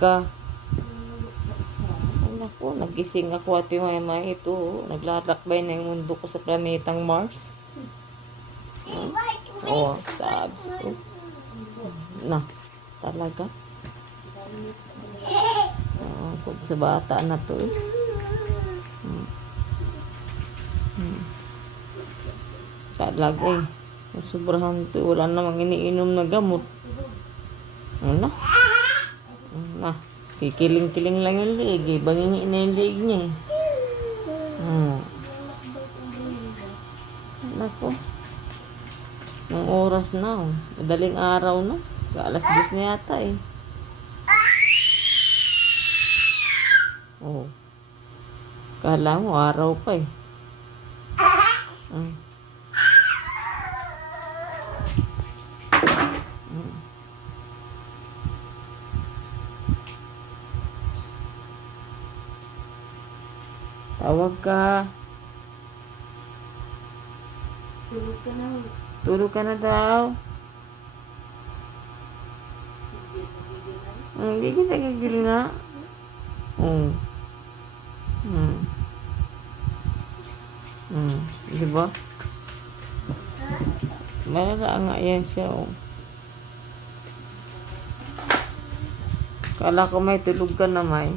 ka. Ay, naku, nagising ako at yung may ito. Naglalakbay na yung mundo ko sa planetang Mars. Oh, sabs. Oh. Na, talaga. Kung sa bata na to eh. Talaga eh. Sobrahan to. Wala namang iniinom na gamot. Ano? Na. Kikiling-kiling lang yung leg eh. Bangingin na yung leg niya eh. Nako. Ang oras na oh. Madaling araw na. Alas 10 na yata eh. Oh. Kala mo araw pa eh. Tawag ka. Tulog ka na. Tulog ka na daw. Gigil na gigil nga. Diba? Malala nga yan siya oh. Kala ko may tulog ka na may.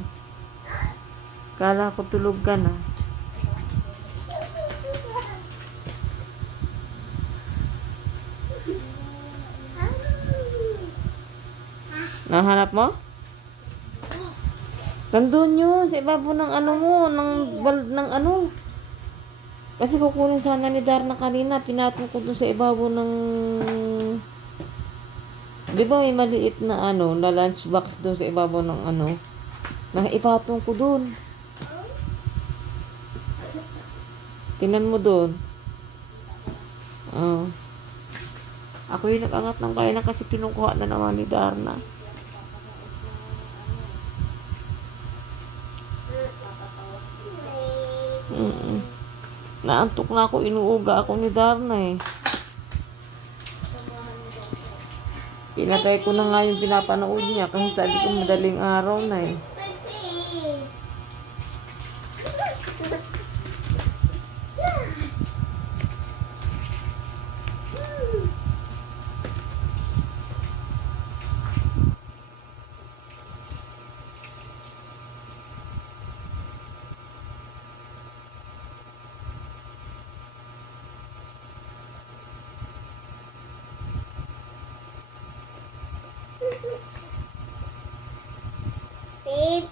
Kala ko tulog ka na. Nahanap mo? Nandun yun, sa ibabaw ng ano mo, ng ano. Kasi kukunin sana ni Darna kanina, pinatong ko dun sa ibabaw ng... Di ba may maliit na ano, na lunchbox dun sa ibabaw ng ano? Na ipatong ko dun. Tingnan mo dun. Oh. Ako yung nag-angat ng kaya na kasi kinukuha na naman ni Darna. Naantok na ako, inuuga ako ni Darna eh. Pinatay ko na nga yung pinapanood niya kasi sabi ko madaling araw na eh. Babe.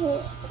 Okay.